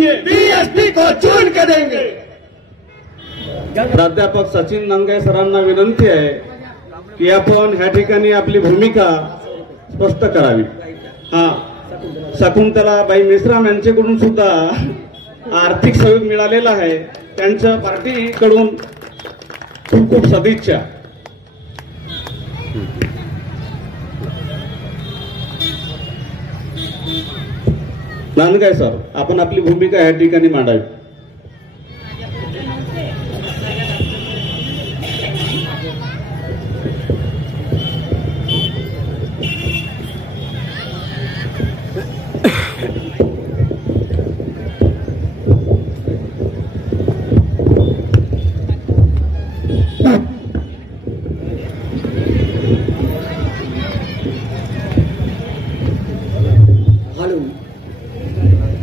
देंगे, बीएसपी को चून के देंगे। प्राध्यापक सचिन नांदगाय सरांना विनंती आहे की आपण ह्या ठिकाणी आपली भूमिका स्पष्ट करावी। शकुंतलाबाई मेश्राम यांच्याकडून सुद्धा आर्थिक सहयोग मिळालेला आहे, त्यांच्या पार्टीकडून खूप खूप सदिच्छा। नांदगाय सर, आपण आपली भूमिका ह्या ठिकाणी मांडावी।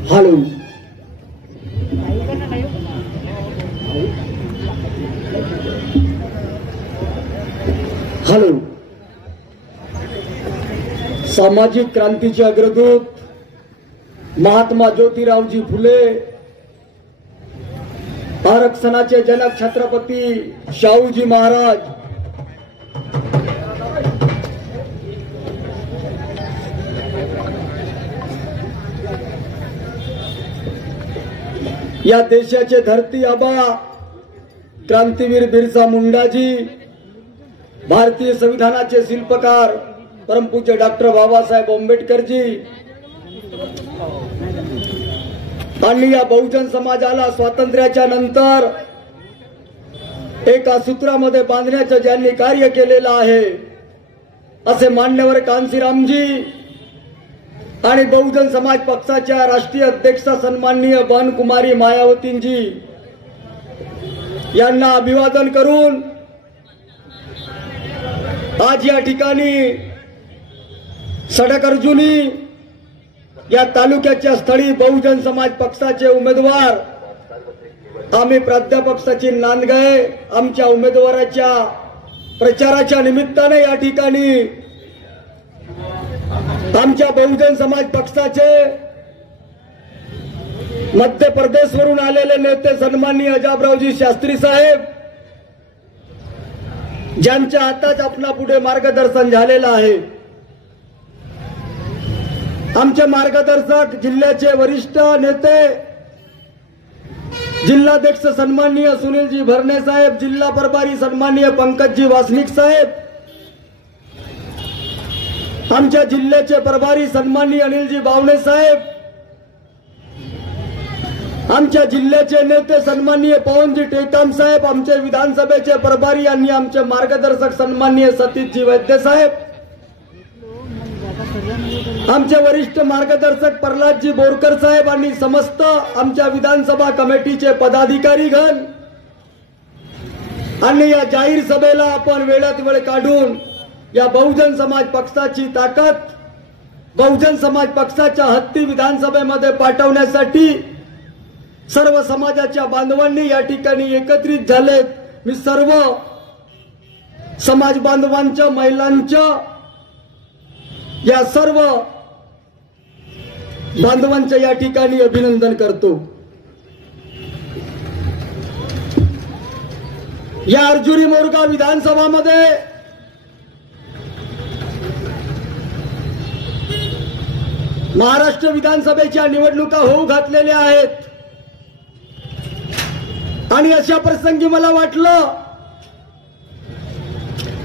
Hello, hello. सामाजिक क्रांतीचे अग्रदूत महात्मा ज्योतिरावजी फुले, आरक्षणाचे जनक छत्रपती शाहूजी महाराज, या देशाचे धरती आबा क्रांतीवीर बिरसा मुंडाजी, भारतीय संविधानाचे शिल्पकार परमपूज्य डॉक्टर बाबासाहेब आंबेडकरजी आणि या बहुजन समाजाला स्वातंत्र्याच्या नंतर एका सूत्रामध्ये बांधण्याचं ज्यांनी कार्य केलेलं आहे असे मान्यवर कांशीरामजी आणि बहुजन समाज पक्षाच्या राष्ट्रीय अध्यक्षा सन्माननीय बहनकुमारी मायावतींजी यांना अभिवादन करून आज या ठिकाणी सडक अर्जुनी या तालुक्याच्या स्थळी बहुजन समाज पक्षाचे उमेदवार आम्ही प्राध्यापक सचिन नांदगाय आमच्या उमेदवाराच्या प्रचाराच्या निमित्ताने या ठिकाणी आमच्या बहुजन समाज पक्षाचे मध्य प्रदेशवरून आलेले नेते सन्माननीय अजाबरावजी शास्त्री साहेब, ज्यांच्या हातात आपला पुढे मार्गदर्शन झालेलं आहे, आमचे मार्गदर्शक जिल्ह्याचे वरिष्ठ नेते जिल्हाध्यक्ष सन्माननीय सुनीलजी भरणे साहेब, जिल्हा प्रभारी सन्माननीय पंकजजी वासनिक साहेब, आमच्या जिल्ह्याचे प्रभारी सन्माननीय अनिलजी बावणे साहेब, आमच्या जिल्ह्याचे नेते सन्माननीय पवनजी टेकाम साहेब, आमचे विधानसभेचे प्रभारी आणि आमचे मार्गदर्शक सन्माननीय सतीशजी वैद्य साहेब, आमचे वरिष्ठ मार्गदर्शक प्रल्हादजी बोरकर साहेब आणि समस्त आमच्या विधानसभा कमिटीचे पदाधिकारी गण आणि या जाहीर सभेला आपण वेळात वेळ काढून या बहुजन समाज पक्षाची ताकद बहुजन समाज पक्षाच्या हत्ती विधानसभेमध्ये पाठवण्यासाठी सर्व समाजाच्या बांधवांनी या ठिकाणी एकत्रित झालेत। मी सर्व समाज बांधवांच्या, महिलांच्या, या सर्व बांधवांचे या ठिकाणी अभिनंदन करतो। या अर्जुनी मोरगाव विधानसभामध्ये महाराष्ट्र विधानसभेच्या निवडणुका होऊ घातलेल्या आहेत आणि अशा प्रसंगी मला वाटलं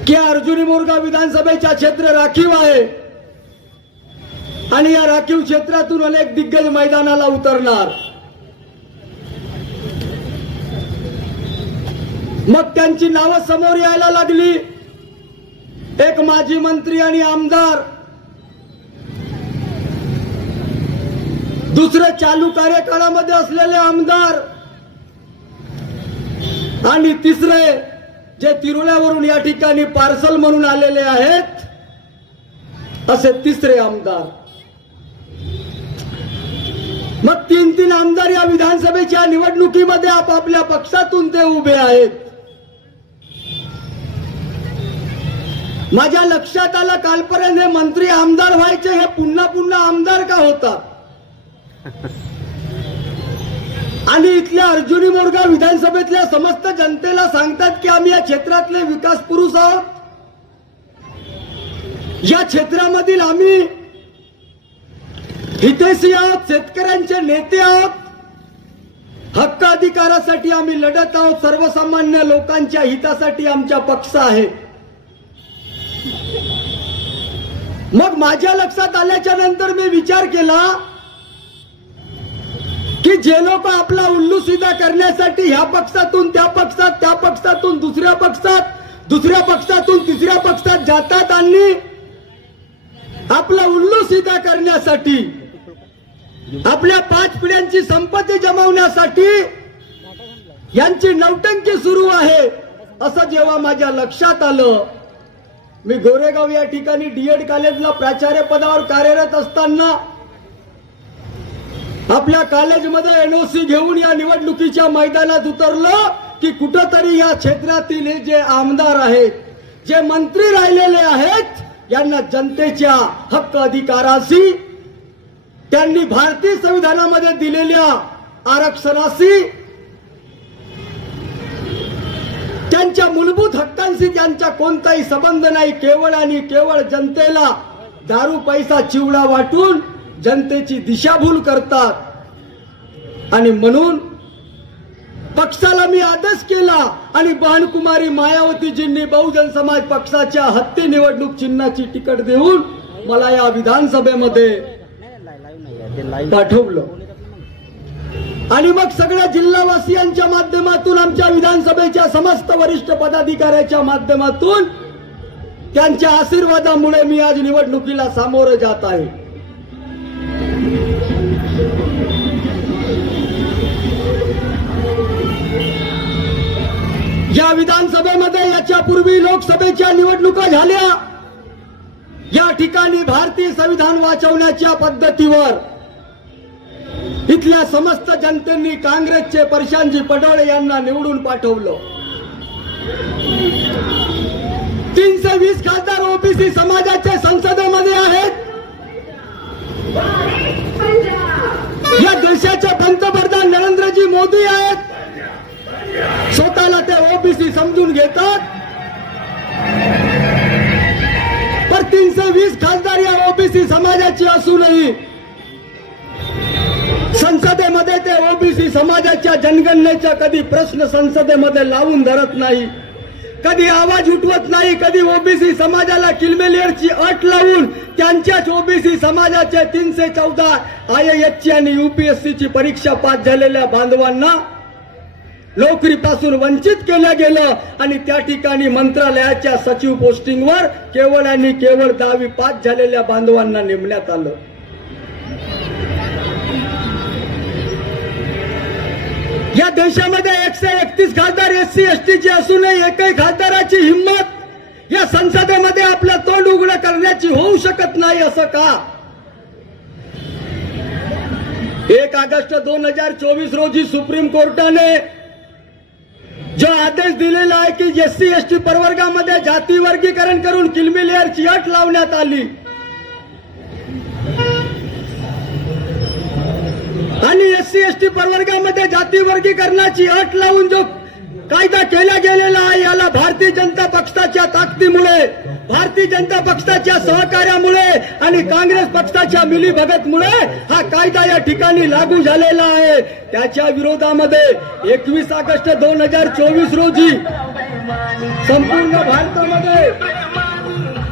की अर्जुनी मोरगाव विधानसभेचा क्षेत्र राखीव आहे आणि या राखीव क्षेत्रातून अनेक दिग्गज मैदानाला उतरणार। मग त्यांची नावं समोर यायला लागली। एक माजी मंत्री आणि आमदार, दुसरे चालू कार्यकाळामध्ये असलेले आमदार आणि तिसरे जे तिरुळ्यावरून या ठिकाणी पार्सल म्हणून आलेले आहेत असे तिसरे आमदार। मग तीन आमदार या विधानसभेच्या निवडणुकीमध्ये आपापल्या पक्षातून ते उभे आहेत। माझ्या लक्षात आलं कालपर्यंत हे मंत्री आमदार व्हायचे, हे पुन्हा पुन्हा आमदार का होतात? आणि इथल्या अर्जुनी मोरगाव विधानसभेतल्या समस्त जनतेला सांगतात की आम्ही या क्षेत्रातले विकास पुरुष आहोत. या क्षेत्रामधील आम्ही हितैषी आहोत, शेतकऱ्यांचे नेते आहोत. हक्क अधिकारासाठी आम्ही लढत आहोत. सर्वसामान्य लोकांच्या हितासाठी आमचा पक्ष आहे. मग माझ्या लक्षात आल्याच्या नंतर मी विचार केला की जे लोक आपला उल्लू सीधा करण्यासाठी ह्या पक्षातून त्या पक्षात, त्या पक्षातून दुसऱ्या पक्षात, दुसऱ्या पक्षातून तिसऱ्या पक्षात जातात आणि आपला उल्लू सीधा करण्यासाठी, आपल्या 5 पिढ्यांची संपत्ती जमवण्यासाठी यांची नौटंकी सुरू आहे असं जेव्हा माझ्या लक्षात आलं, मी गोरेगाव या ठिकाणी डीएड कॉलेजला प्राचार्य पदावर कार्यरत असताना आपल्या कॉलेजमध्ये एनओसी घेऊन या निवडणुकीच्या मैदानात उतरलो की कुठंतरी या क्षेत्रातील जे आमदार आहेत, जे मंत्री राहिलेले आहेत, यांना जनतेच्या हक्क अधिकाराशी, त्यांनी भारतीय संविधानामध्ये दिलेल्या आरक्षणाशी, त्यांच्या मूलभूत हक्कांशी त्यांचा कोणताही संबंध नाही. केवळ आणि केवळ जनतेला दारू पैसा चिवडा वाटून जनतेची दिशाभूल करतात. आणि म्हणून पक्षाला मी आदेश केला आणि बहनकुमारी मायावतीजींनी बहुजन समाज पक्षाच्या हत्ती निवडणूक चिन्हाची तिकीट देऊन मला या विधानसभेमध्ये पाठवलं. आणि मग सगळ्या जिल्हावासियांच्या माध्यमातून, आमच्या विधानसभेच्या समस्त वरिष्ठ पदाधिकाऱ्याच्या माध्यमातून, त्यांच्या आशीर्वादामुळे मी आज निवडणुकीला सामोरं जात आहे. या विधानसभेमध्ये याच्यापूर्वी लोकसभेच्या निवडणुका झाल्या. या ठिकाणी भारतीय संविधान वाचवण्याच्या पद्धतीवर इथल्या समस्त जनतेने काँग्रेसचे प्रशांतजी पडोळे यांना निवडून पाठवलं. 320 खासदार ओबीसी समाजाचे संसदेमध्ये आहेत. या देशाचे पंतप्रधान नरेंद्रजी मोदी आहेत. स्वतःला ते ओबीसी समजून घेतात. पण 320 खासदार या ओबीसी समाजाचे असूनही संसदेमध्ये ते ओबीसी समाजाच्या जनगणनेचा कधी प्रश्न संसदेमध्ये लावून धरत नाही, कधी आवाज उठवत नाही, कधी ओबीसी समाजाला किलमेलियरची अट लावून त्यांच्याच ओबीसी समाजाच्या 314 आयएएसची आणि यूपीएससीची परीक्षा पास झालेल्या बांधवांना नोकरीपासून वंचित केलं गेलं. आणि त्या ठिकाणी मंत्रालयाच्या सचिव पोस्टिंगवर केवळ आणि केवळ 10वी पास झालेल्या बांधवांना नेमण्यात आलं. या देशामध्ये 131 खासदार एससी एसटीचे असूनही एकही खासदाराची हिंमत या संसदेमध्ये आपलं तोंड उघडं करण्याची होऊ शकत नाही. असं का? 1 ऑगस्ट 2024 रोजी सुप्रीम कोर्टाने जो आदेश दिलेला आहे की एससी एसटी प्रवर्गामध्ये जाती वर्गीकरण करून किलमिलेअरची अट लावण्यात आली आणि एससी एसटी प्रवर्गामध्ये जाती वर्गीकरणाची अट लावून जो कायदा केला गेलेला आहे, याला भारतीय जनता पक्षाच्या ताकदीमुळे, भारतीय जनता पक्षाच्या सहकार्यामुळे आणि काँग्रेस पक्षाच्या मिलीभगतमुळे हा कायदा या ठिकाणी लागू झालेला आहे. त्याच्या विरोधामध्ये 21 ऑगस्ट 2024 रोजी संपूर्ण भारतामध्ये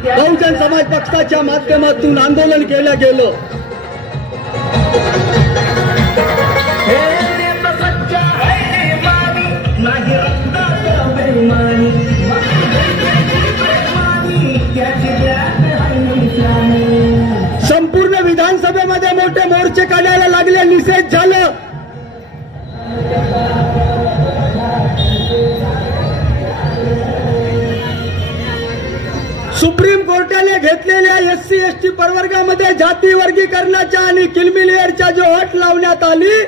बहुजन समाज पक्षाच्या माध्यमातून आंदोलन केलं गेलं. संपूर्ण विधानसभेमध्ये मोठे मोर्चे काढायला लागले, निषेध झालं. सुप्रीम कोर्टाने घेतलेल्या एससी एसटी प्रवर्गामध्ये जाती वर्गीकरणाच्या आणि किलमिलेअरच्या जो अट लावण्यात आली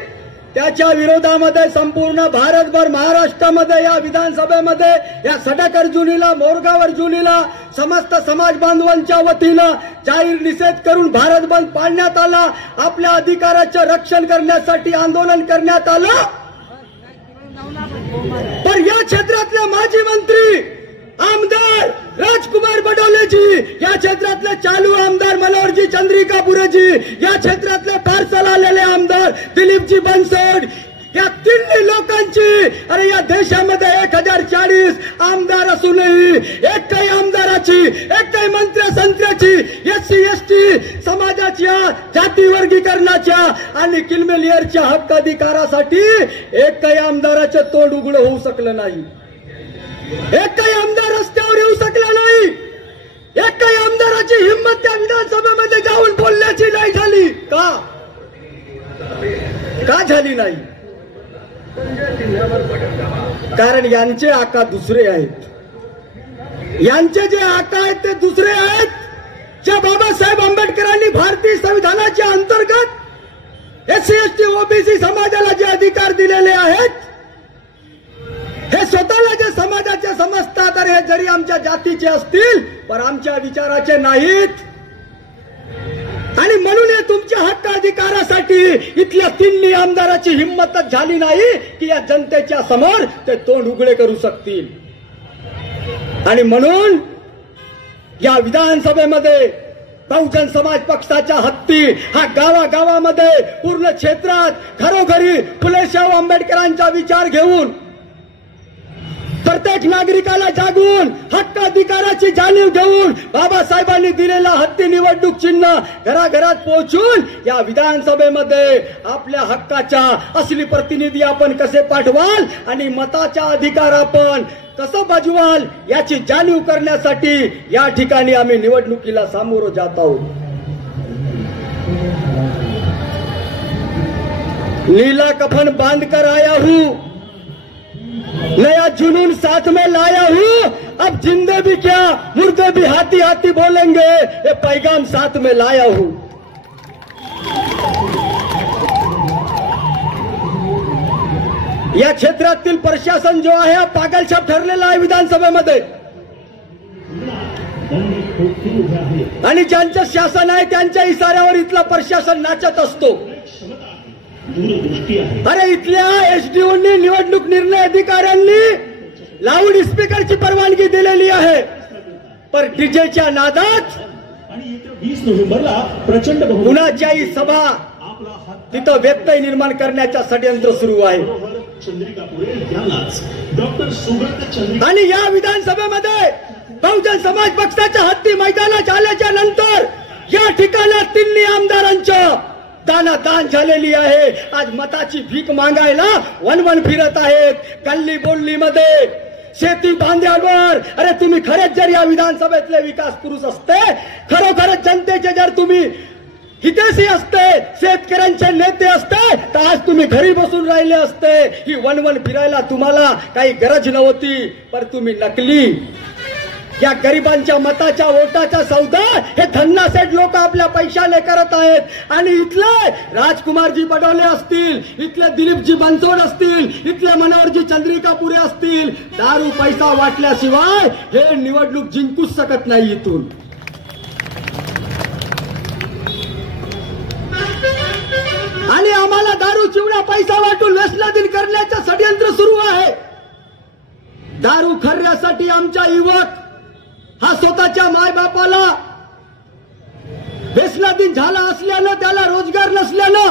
त्याच्या विरोधामध्ये संपूर्ण भारतभर, महाराष्ट्रामध्ये, या विधानसभेमध्ये या सडक अर्जुनीला, मोरगाव अर्जुनीला समस्त समाज बांधवांच्या वतीनं जाहीर निषेध करून भारत बंद पाडण्यात आला. आपल्या अधिकाराचं रक्षण करण्यासाठी आंदोलन करण्यात आलं. पण या क्षेत्रातले माजी मंत्री आमदार राजकुमार बडोलेजी, या क्षेत्रातले चालू आमदार मनोहरजी चंद्रिकापुरेजी, या क्षेत्रातले पार्सल आलेले आमदार दिलीपजी बनसोड, या तिन्ही लोकांची, अरे या देशामध्ये 1040 आमदार असूनही एकही आमदाराची, एकही मंत्र्याची SC ST समाजाच्या जाती वर्गीकरणाच्या आणि किलमेलियरच्या हक्क अधिकारासाठी एकही आमदाराचे तोंड उघड होऊ शकलं नाही. एकही आमदार रस्त्यावर येऊ शकला नाही. एकही आमदाराची हिंमत त्या विधानसभेमध्ये जाऊन बोलण्याची नाही झाली. का झाली नाही? कारण यांचे आका दुसरे आहेत. यांचे जे आका आहेत ते दुसरे आहेत. ज्या बाबासाहेब आंबेडकरांनी भारतीय संविधानाच्या अंतर्गत SC ST OBC समाजाला जे अधिकार दिलेले आहेत, हे स्वतःला जे समाजाचे समजतात, अरे हे जरी आमच्या जातीचे असतील पण आमच्या विचाराचे नाहीत. आणि म्हणून हे तुमच्या हक्क अधिकारासाठी इथल्या तिन्ही आमदाराची हिंमतच झाली नाही की या जनतेच्या समोर ते तोंड उघडे करू शकतील. आणि म्हणून या विधानसभेमध्ये बहुजन समाज पक्षाच्या हत्ती हा गावागावामध्ये पूर्ण क्षेत्रात घरोघरी फुले शाहू आंबेडकरांचा विचार घेऊन प्रत्येक नागरिकाला जागून हक्क अधिकाराची जाणीव घेऊन बाबासाहेबांनी दिलेला हत्ती निवडणूक चिन्ह घराघरात पोहोचून या विधानसभेमध्ये आपल्या हक्काच्या असली प्रतिनिधी आपण कसे पाठवाल आणि मताचा अधिकार आपण कसं बजवाल याची जाणीव करण्यासाठी या ठिकाणी आम्ही निवडणुकीला सामोरं जात आहोत. नीला कफन बांध कर आया हूं, नया जुनून साथ में लाया हूं, अब जिंदे भी क्या मुर्दे भी हाथी हाथी बोलेंगे, ये पैगाम साथ में लाया हूं. या क्षेत्रातील प्रशासन जो आहे हा पागलछाप ठरलेला आहे विधानसभेमध्ये. आणि ज्यांचं शासन आहे त्यांच्या इशाऱ्यावर इथला प्रशासन नाचत असतो. अरे इथल्या SDOनी निवडणूक निर्णय अधिकाऱ्यांनी लाऊड स्पीकरची परवानगी दिलेली आहे, पण डीजेच्या नादात 20 नोव्हेंबरला प्रचंड कुणाच्याही सभा तिथं व्यत्यय निर्माण करण्याचा षडयंत्र सुरू आहे. आणि या विधानसभेमध्ये बहुजन समाज पक्षाच्या हत्ती मैदानात आल्याच्या नंतर या ठिकाणी तिन्ही आमदारांच्या दानादान झालेली आहे. आज मताची भीक मागायला वनवन फिरत आहेत. गल्ली बोललीमध्ये शेती बांध्यांवर, अरे तुम्ही खरेच जर या विधानसभेतले विकास पुरुष असते, खरोखरच जनतेचे जर तुम्ही हितेशी असते, शेतकऱ्यांचे नेते असते, तर आज तुम्ही घरी बसून राहिले असते. ही वनवन फिरायला तुम्हाला काही गरज नव्हती, पण तुम्ही नकली या गरिबांच्या मताच्या वोटाचा सौदा हे धन्नासेठ लोक आपल्या पैशाने करत आहेत. आणि इथले राजकुमारजी बडोले असतील, इथले दिलीपजी बनसोड असतील, इथले मनोहरजी चंद्रिकापुरे असतील, दारू पैसा वाटल्याशिवाय हे निवडणूक जिंकूच शकत नाही इथून. आणि आम्हाला दारू चिवडा पैसा वाटून व्यसनाधीन करण्याचं षडयंत्र सुरू आहे. दारू खर्यासाठी आमचा युवक हा स्वतःच्या मायबापाला व्यसनाधीन झाला असल्यानं, त्याला रोजगार नसल्यानं,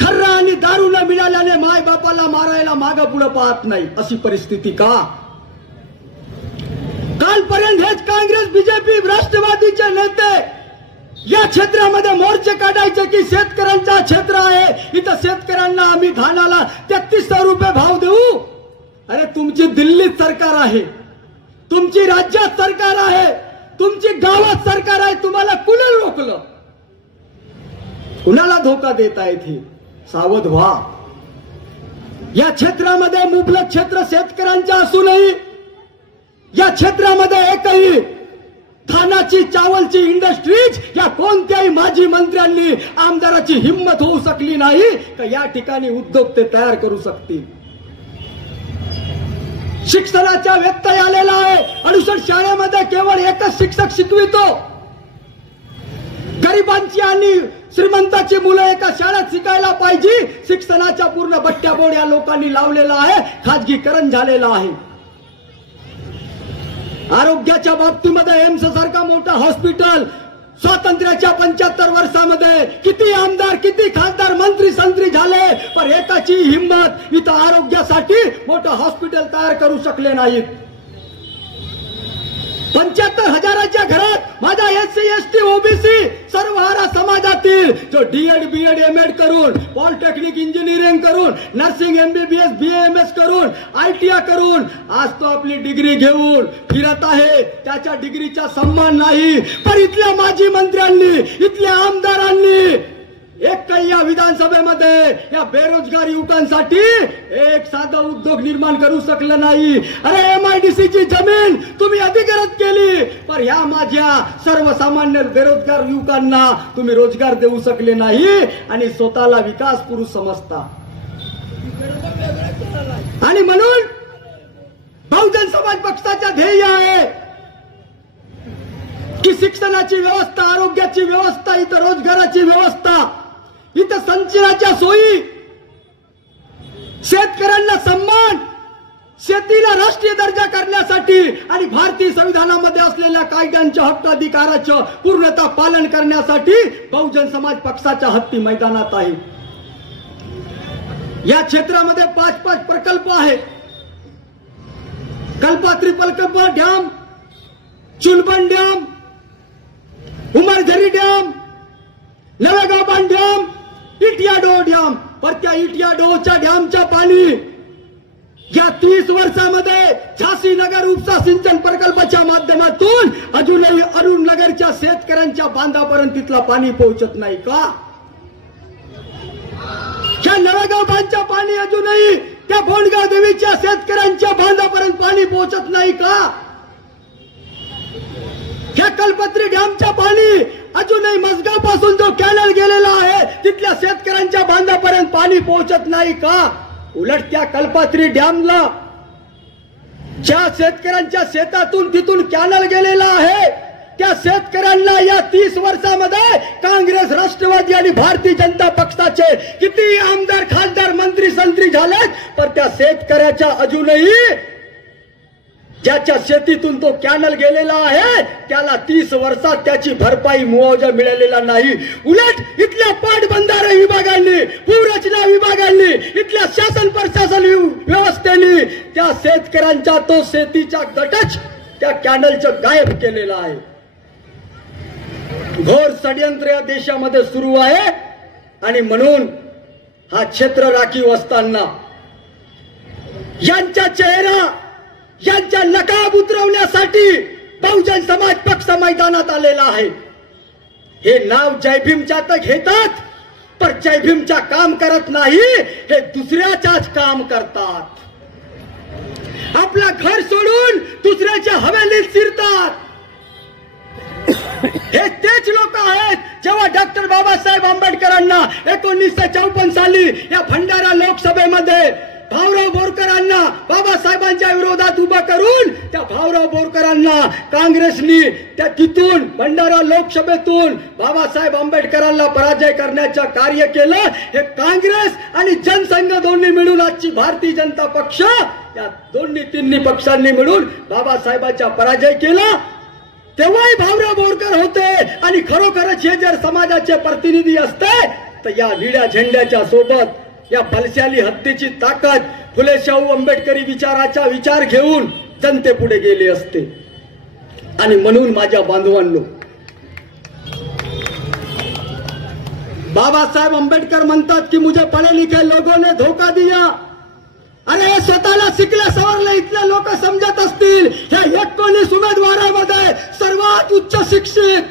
खर्रा आणि दारू न मिळाल्याने मायबापाला मारायला मागं पुढे पाहत नाही. अशी परिस्थिती का? कालपर्यंत हेच काँग्रेस BJP राष्ट्रवादीचे नेते या क्षेत्रामध्ये मोर्चे काढायचे की शेतकऱ्यांचा क्षेत्र आहे, इथं शेतकऱ्यांना आम्ही धानाला 3300 रुपये भाव देऊ. अरे तुमची दिल्लीत सरकार आहे, तुमची राज्यात सरकार आहे, तुमची गावात सरकार आहे, तुम्हाला कुणाला रोखलं? कुणाला धोका देत आहेत? हे सावध व्हा. या क्षेत्रामध्ये मुबलक क्षेत्र शेतकऱ्यांच्या असूनही या क्षेत्रामध्ये एकही धानाची चावलची इंडस्ट्रीज या कोणत्याही माजी मंत्र्यांनी आमदाराची हिंमत होऊ शकली नाही का या ठिकाणी उद्योग ते तयार करू शकतील. शिक्षणाचा व्यत्यय आलेला आहे. 68 शाळेमध्ये केवळ एकच शिक्षक शिकवितो. गरिबांची आणि श्रीमंताची मुलं एका शाळेत शिकायला पाहिजे, शिक्षणाच्या पूर्ण बट्ट्या बोर्ड या लोकांनी लावलेला आहे, खाजगीकरण झालेलं आहे. आरोग्याच्या बाबतीमध्ये एम्स सारखा मोठा हॉस्पिटल, स्वातंत्र्याच्या 75 वर्षामध्ये किती आमदार, किती खासदार, मंत्री संत्री झाले, पण एकाची हिंमत इथं आरोग्यासाठी मोठं हॉस्पिटल तयार करू शकले नाहीत. 75,000च्या घरात माझ्या SC ST OBC सर्व आरा समाजातील जो D.Ed B.Ed M.Ed करून, पॉलिटेक्निक इंजिनिअरिंग करून, नर्सिंग MBBS BAMS करून, ITI करून आज तो आपली डिग्री घेऊन फिरत आहे. त्याच्या डिग्रीचा सन्मान नाही, पण इथल्या माजी मंत्र्यांनी, इथल्या आमदारांनी एक काही या विधानसभेमध्ये या बेरोजगार युवकांसाठी एक साधा उद्योग निर्माण करू शकलं नाही. अरे MIDCची जमीन तुम्ही अधिग्रहित केली, पण ह्या माझ्या सर्वसामान्य बेरोजगार युवकांना तुम्ही रोजगार देऊ शकले नाही आणि स्वतःला विकास पुरुष समजता. आणि म्हणून बहुजन समाज पक्षाचा ध्येय आहे की शिक्षणाची व्यवस्था, आरोग्याची व्यवस्था, इथं रोजगाराची व्यवस्था, इथं सिंचनाच्या सोयी, शेतकऱ्यांना सन्मान, शेतीला राष्ट्रीय दर्जा करण्यासाठी आणि भारतीय संविधानामध्ये असलेल्या कायद्यांच्या हक्क अधिकाराचं पूर्णतः पालन करण्यासाठी बहुजन समाज पक्षाच्या हत्ती मैदानात आहे. या क्षेत्रामध्ये 5 प्रकल्प आहेत. कल्पात्री प्रकल्प डॅम, चुलबन डॅम, उमरझरी डॅम, नवेगाव बांध डॅम, इटियाडो डॅम. पर त्या इटियाडोच्या डॅमच्या पाणी या 30 वर्षामध्ये झाशी नगर उपसा सिंचन प्रकल्पाच्या माध्यमातून अजूनही अरुण नगरच्या शेतकऱ्यांच्या बांधापर्यंत तिथला पाणी पोहोचत नाही का? या नवेगाव बांधच्या पाणी अजूनही त्या बोंडगाव देवीच्या शेतकऱ्यांच्या बांधापर्यंत पाणी पोहोचत नाही का? ह्या कल्पत्री डॅमच्या पाणी अजूनही मसगाव पासून जो कॅनल गेलेला आहे तिथल्या शेतकऱ्यांच्या बांधापर्यंत पाणी पोहोचत नाही का? उलट त्या कल्पत्री डॅमला ज्या शेतकऱ्यांच्या शेतातून तिथून कॅनल गेलेला आहे त्या शेतकऱ्यांना या 30 वर्षामध्ये काँग्रेस, राष्ट्रवादी आणि भारतीय जनता पक्षाचे किती आमदार, खासदार, मंत्री संत्री झालेत, पण त्या शेतकऱ्याच्या अजूनही ज्याच्या शेतीतून तो कॅनल गेलेला आहे त्याला 30 वर्षात त्याची भरपाई, मुआवजा मिळालेला नाही. उलट इथल्या पाटबंधारे विभागांनी, भूरचना विभागांनी, इथल्या शासन प्रशासन व्यवस्थेने त्या शेतकऱ्यांचा तो शेतीचा गटच त्या कॅनलचं गायब केलेला आहे. घोर षडयंत्र या देशामध्ये सुरू आहे आणि म्हणून हा क्षेत्र राखीव असताना यांचा चेहरा, यांच्या नकाब उतरवण्यासाठी बहुजन समाज पक्ष मैदानात आलेला आहे. हे नाव जयभीमच्या तर घेतात, पण जयभीमच्या काम करत नाही, हे दुसऱ्याच्याच काम करतात. आपलं घर सोडून दुसऱ्याच्या हवेलीत शिरतात. हे तेच लोक आहेत जेव्हा डॉक्टर बाबासाहेब आंबेडकरांना 1954 साली या भंडारा लोकसभेमध्ये भाऊराव बोरकरांना बाबासाहेबांच्या विरोधात उभा करून त्या भाऊराव बोरकरांना काँग्रेसनी त्या तिथून भंडारा लोकसभेतून बाबासाहेब आंबेडकरांना पराजय करण्याचं कार्य केलं. हे काँग्रेस आणि जनसंघ दोन्ही मिळून आजची भारतीय जनता पक्ष या तिन्ही पक्षांनी मिळून बाबासाहेबांचा पराजय केला. तेव्हाही भाऊराव बोरकर होते आणि खरोखरच हे जर समाजाचे प्रतिनिधी असते तर या निळ्या झेंड्याच्या सोबत या बलशाली हत्तीची ताकद फुले शाहू आंबेडकरी विचाराचा विचार घेऊन जनतेपुढे गेले असते. आणि म्हणून माझ्या बांधवांनो, बाबासाहेब आंबेडकर म्हणतात की मुझे पढ़े लिखे लोगों ने धोखा दिया. अरे स्वतःला शिकल्या सवरले इथले लोक समजत असतील. ह्या 19 उमेदवारांमध्ये सर्वात उच्च शिक्षित,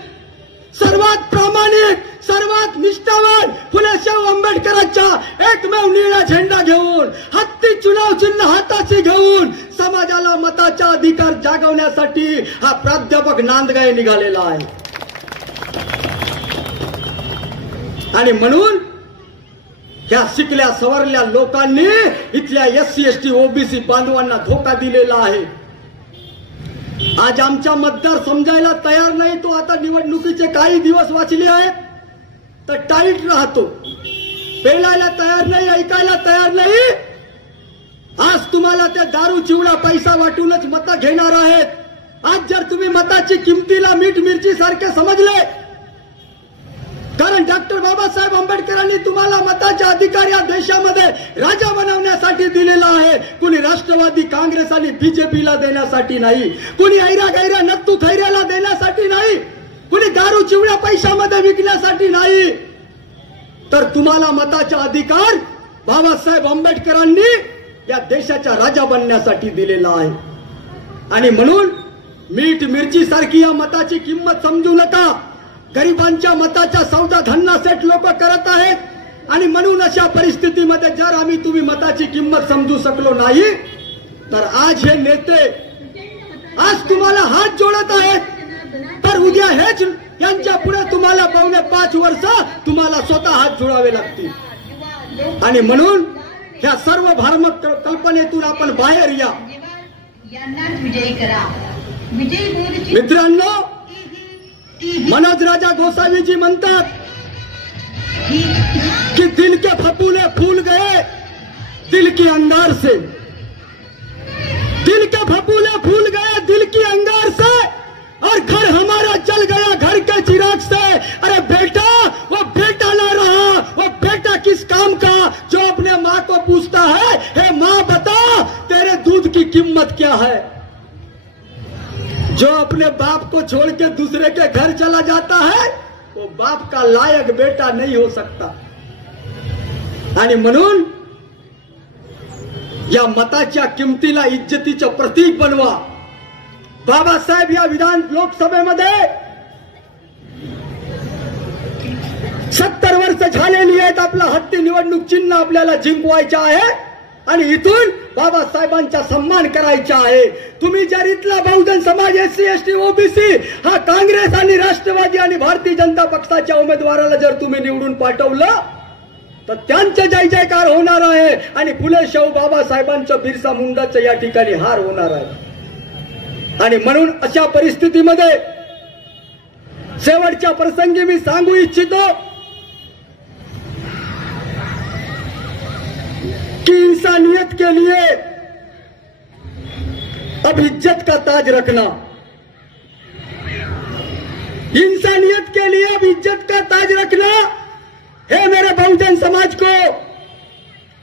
सर्वात प्रामाणिक, सर्वात निष्ठावान फुले शाहू आंबेडकरांचा एकमेव निळा झेंडा घेऊन, हत्ती चुनाव चिन्ह हाताची घेऊन समाजाला मताचा अधिकार जागवण्यासाठी हा प्राध्यापक नांदगाय निघालेला आहे. आणि म्हणून ह्या शिकल्या सवरल्या लोकांनी इथल्या SC ST OBC बांधवांना धोका दिलेला आहे. आज आमचा मतदार समजायला तयार नाही. तो आता निवडणुकीचे काही दिवस वाचले आहेत. तर टाईट राहतो, पेलायला तयार नाही, ऐकायला तयार नाही. आज तुम्हाला ते दारू चिवडा पैसा वाटूनच मतं घेणार आहेत. आज जर तुम्ही मताची किमतीला मीठ मिरची सारखे समजले, कारण डॉक्टर बाबासाहेब आंबेडकरांनी तुम्हाला मताचा अधिकार या देशामध्ये राजा बनवण्यासाठी दिलेला आहे. कुणी राष्ट्रवादी काँग्रेस आणि बीजेपीला देण्यासाठी नाही, कुणी ऐरा गैरा नत्तू थैऱ्याला देण्यासाठी नाही, कुणी दारू चिवड्या पैशामध्ये विकण्यासाठी नाही, तर तुम्हाला मताचा अधिकार बाबासाहेब आंबेडकरांनी या देशाचा राजा बनण्यासाठी दिलेला आहे. आणि म्हणून मीठ मिरची सारखी या मताची किंमत समजू नका. गरिबांच्या मताचा सौदा धन्ना सेठ लोक करत आहेत. आणि म्हणून अशा परिस्थितीमध्ये जर आम्ही तुम्ही मताची किंमत समजू शकलो नाही, तर आज हे नेते आज तुम्हाला हात जोडत आहेत, तर उद्या हेच यांच्या पुढे तुम्हाला 5.5 वर्ष तुम्हाला स्वतः हात जोडावे लागतील. आणि म्हणून ह्या सर्व भ्रामक कल्पनेतून आपण बाहेर या. विजयी करा. मित्रांनो, मनोज राजा गोसावी जी म्हणतात कि दिल के फपूले फूल गए दिल की अंगार से, दिल के फपूले फूल गए दिल की अंगार से, और घर हमारा जल गया घर के चिराग से. अरे बेटा, वो बेटा ना रहा, वो बेटा किस काम का जो अपने माँ को पूछता है, हे माँ बता तेरे दूध की कीमत क्या है. जो अपने बाप को छोड़ के दूसरे के घर चला जाता है, वो बाप का लायक बेटा नहीं हो सकता. आणि म्हणून या मताच्या किमतीला इज्जतीचं प्रतीक बनवा. बाबासाहेब या विधान लोकसभेमध्ये 70 वर्ष झालेली आहेत. आपला हत्ती निवडणूक चिन्ह आपल्याला जिंकवायचं आहे आणि इथून बाबासाहेबांचा सन्मान करायचा आहे. तुम्ही जर इथला Bahujan Samaj, SC ST OBC हा काँग्रेस आणि राष्ट्रवादी आणि भारतीय जनता पक्षाच्या उमेदवाराला जर तुम्ही निवडून पाठवलं, तर त्यांचे जय जयकार होणार आहे आणि फुले शाहू बाबासाहेबांचं, बिरसा मुंडाचं या ठिकाणी हार होणार आहे. आणि म्हणून अशा परिस्थितीमध्ये शेवटच्या प्रसंगी मी सांगू इच्छितो कि इंसानियत के लिए अब इज्जत का ताज रखना, इंसानियत के लिए अब इज्जत का ताज रखना है मेरे बहुजन समाज को.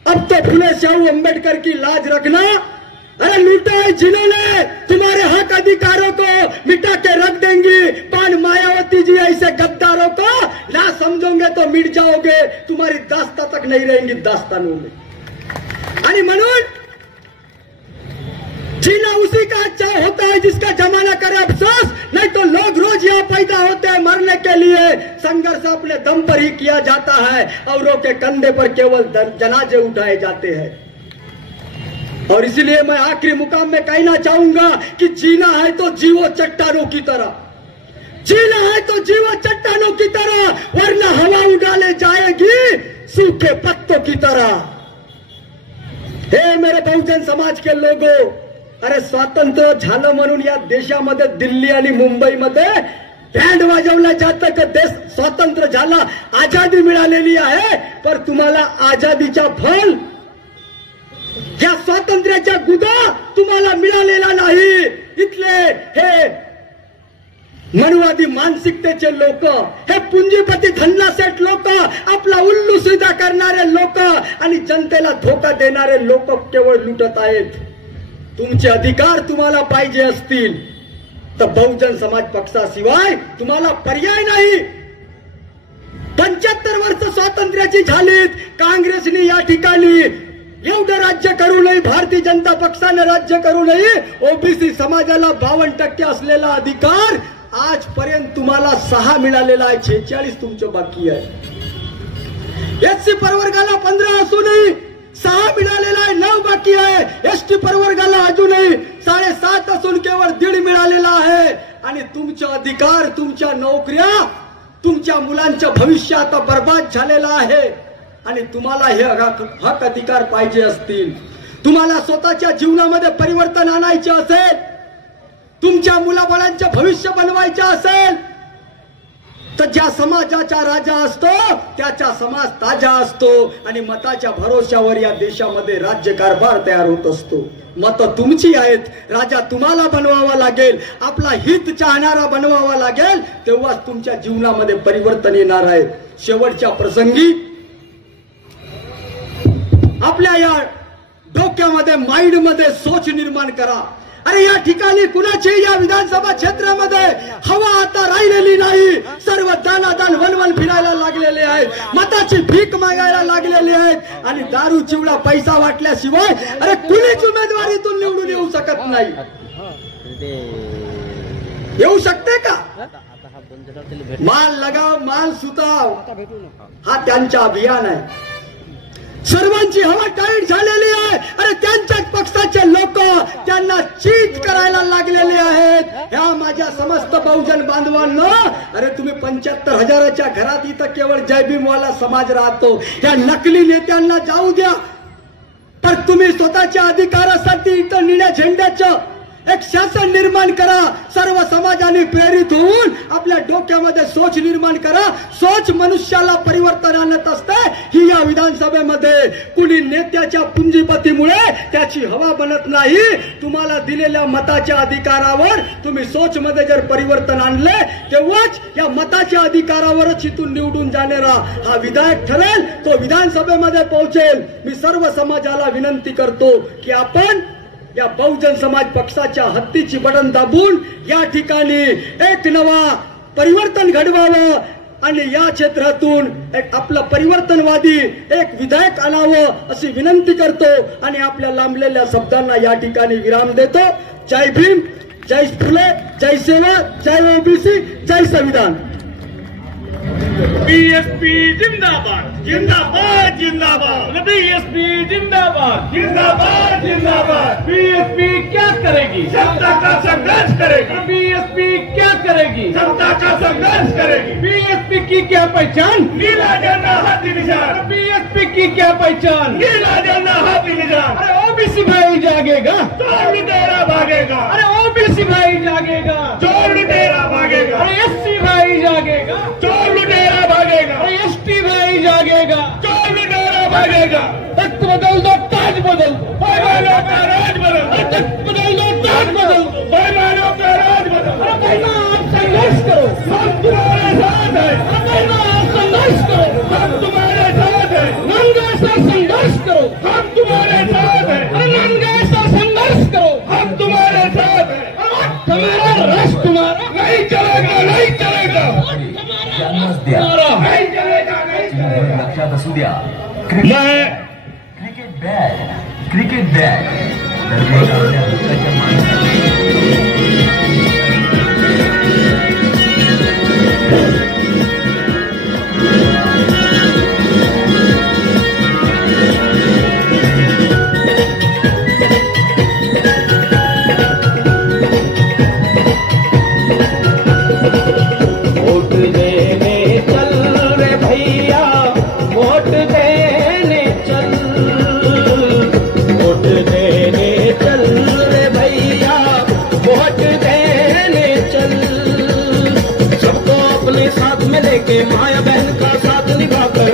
अब तो फुले शाहू अम्बेडकर की लाज रखना. अरे लूटा है जिन्होंने तुम्हारे हक अधिकारों को मिटा के रख देंगी. पान मायावती जी ऐसे गद्दारों को ना समझोगे तो मिट जाओगे. तुम्हारी दास्तां तक नहीं रहेंगी दास्तानों में. आणि म्हणून जीना उसी का अच्छा होता है जिसका जमाना करे अफसोस. नहीं तो लोग रोज यहाँ पैदा होते हैं मरने के लिए. संघर्ष अपने दम पर ही किया जाता है, औरों के कंधे पर केवल जनाजे उठाए जाते हैं. और इसलिए मैं आखिरी मुकाम में कहना चाहूंगा कि जीना है तो जीवो चट्टानों की तरह, जीना है तो जीवो चट्टानों की तरह, वरना हवा उड़ाले जाएगी सूखे पत्तों की तरह. हे मेरे बहुजन समाज के लोगो, अरे स्वातंत्र्य झालं म्हणून या देशामध्ये दिल्ली आणि मुंबईमध्ये बँड वाजवलं जातं की देश स्वातंत्र्य झाला, आजादी मिळालेली आहे. पण तुम्हाला आजादीचा फल, या स्वातंत्र्याचा गुदा तुम्हाला मिळालेला नाही. इथले हे मनवादी मानसिकतेचे लोक, हे पुंजीपती धन्नासेठ लोक, आपला उल्लू सुद्धा करणारे लोक आणि जनतेला धोका देणारे लोक केवळ लुटत आहेत. तुमचे अधिकार तुम्हाला पाहिजे असतील तर बहुजन समाज पक्षाशिवाय तुम्हाला पर्याय नाही. 75 वर्ष स्वातंत्र्याची झालीत. काँग्रेसने या ठिकाणी एवढं राज्य करू नये, भारतीय जनता पक्षाने राज्य करू नये. ओबीसी समाजाला 52% असलेला अधिकार आजपर्यंत तुम्हाला 6 मिळालेला आहे, 46 तुमचं बाकी आहे. SC प्रवर्गाला 15 असूनही 6 मिळालेला आहे, 9 बाकी आहे. ST प्रवर्गाला अजूनही 7.5 असून केवळ 1.5 मिळालेला आहे. आणि तुमचे अधिकार, तुमच्या नोकऱ्या, तुमच्या मुलांचं भविष्य आता बर्बाद झालेलं आहे. आणि तुम्हाला हे हक अधिकार पाहिजे असतील, तुम्हाला स्वतःच्या जीवनामध्ये परिवर्तन आणायचे असेल, तुमच्या मुलाबाळांचं भविष्य बनवायचं असेल, तर ज्या समाजाचा राजा असतो त्याचा समाज ताजा असतो आणि मताच्या भरोश्यावर या देशामध्ये राज्यकारभार तयार होत असतो. मत तुमची आहेत, राजा तुम्हाला बनवावा लागेल, आपला हित चाहणारा बनवावा लागेल, तेव्हाच तुमच्या जीवनामध्ये परिवर्तन येणार आहे. शेवटच्या प्रसंगी आपल्या या डोक्यामध्ये माइंड मध्ये सोच निर्माण करा. अरे या ठिकाणी कुणाची या विधानसभा क्षेत्रामध्ये हवा आता राहिलेली नाही. सर्व दानादान वनवन फिरायला लागलेले आहेत, मताची भीक मागायला लागलेली आहेत आणि दारू चिवडा पैसा वाटल्याशिवाय अरे कुणीच उमेदवारीतून निवडून येऊ शकत नाही. येऊ शकते का? माल लगाव माल सुताव हा त्यांचा अभियान आहे. सर्वांची हवा टाईट झालेली आहे. अरे त्यांच्याच पक्षाचे लोक त्यांना चीट करायला लागलेले आहेत. ह्या माझ्या समस्त बहुजन बांधवांना, अरे तुम्ही 75,000च्या घरात इथं केवळ जयभीमवाला समाज राहतो. या नकली नेत्यांना जाऊ द्या, पण तुम्ही स्वतःच्या अधिकारासाठी इथं निळ्या झेंड्याचं एक शासन निर्माण करा. सर्व समाजाने प्रेरित होऊन आपल्या डोक्यामध्ये सोच निर्माण करा. सोच मनुष्याला परिवर्तन आणत असते. ही या विधानसभेमध्ये कुणी नेत्याच्या पुंजीपतीमुळे त्याची हवा बनत नाही. तुम्हाला दिलेल्या मताच्या अधिकारावर तुम्ही सोच मध्ये जर परिवर्तन आणले तेव्हाच या मताच्या अधिकारावरच इथून निवडून जाणारा हा विधायक ठरेल, तो विधानसभेमध्ये पोहोचेल. मी सर्व समाजाला विनंती करतो की आपण या बहुजन समाज पक्षाच्या हत्तीची बटन दाबून या ठिकाणी एक नवा परिवर्तन घडवावं आणि या क्षेत्रातून एक आपलं परिवर्तनवादी एक विधायक आणावं अशी विनंती करतो आणि आपल्या लांबलेल्या शब्दांना या ठिकाणी विराम देतो. जय भीम, जय फुले, जय सेवा, जय ओबीसी, जय संविधान. बीएसपी जिंदाबाद जिंदाबाद जिंदाबाद. बीएसपी जिंदाबाद जिंदाबाद जिंदाबाद. बीएसपी क्या करेगी? जनता का संघर्ष करेगी. बीएसपी क्या करेगी? जनता का संघर्ष करेगी. बीएसपी की क्या पहचान? नीला झंडा हाथी निशान. बीएसपी की क्या पहचान? नीला झंडा हाथी निशान. अरे ओबीसी भाई जागेगा, चोर लुटेरा भागेगा. अरे ओबीसी भाई जागेगा, चोर लुटेरा भागेगा. अरे एससी भाई जागेगा, चोर लुटेरा भागेगा. अरे एसटी भाई जागेगा, चोर लुटेरा भागेगा. तख्त बदल दो, ताज बदल दो, बेईमानों का राज बदल दो. तख्त बदल दो, ताज बदल दो, बेईमानों का राज बदल दो. अरे भाई आप संघर्ष करो, हम तुम्हारे साथ हैं. अरे भाई आप संघर्ष करो, हम तुम्हारे साथ हैं. नंगे से संघर्ष करो, हम तुम्हारे साथ हैं. अरे नंगे से संघर्ष करो, हम तुम्हारे साथ हैं. हमारा रश तुम्हारा नहीं चलेगा, नहीं चलेगा. नहीं चलेगा, नहीं चलेगा. लक्षात असू द्या. क्रिकेट बॅट दररोज आपल्या हक्काच्या वोट देने चल रे भैया, वोट देने चल. वोट देने चल रे भैया, वोट देने चल. सबको अपने साथ में लेके माया बहन का साथ निभाकर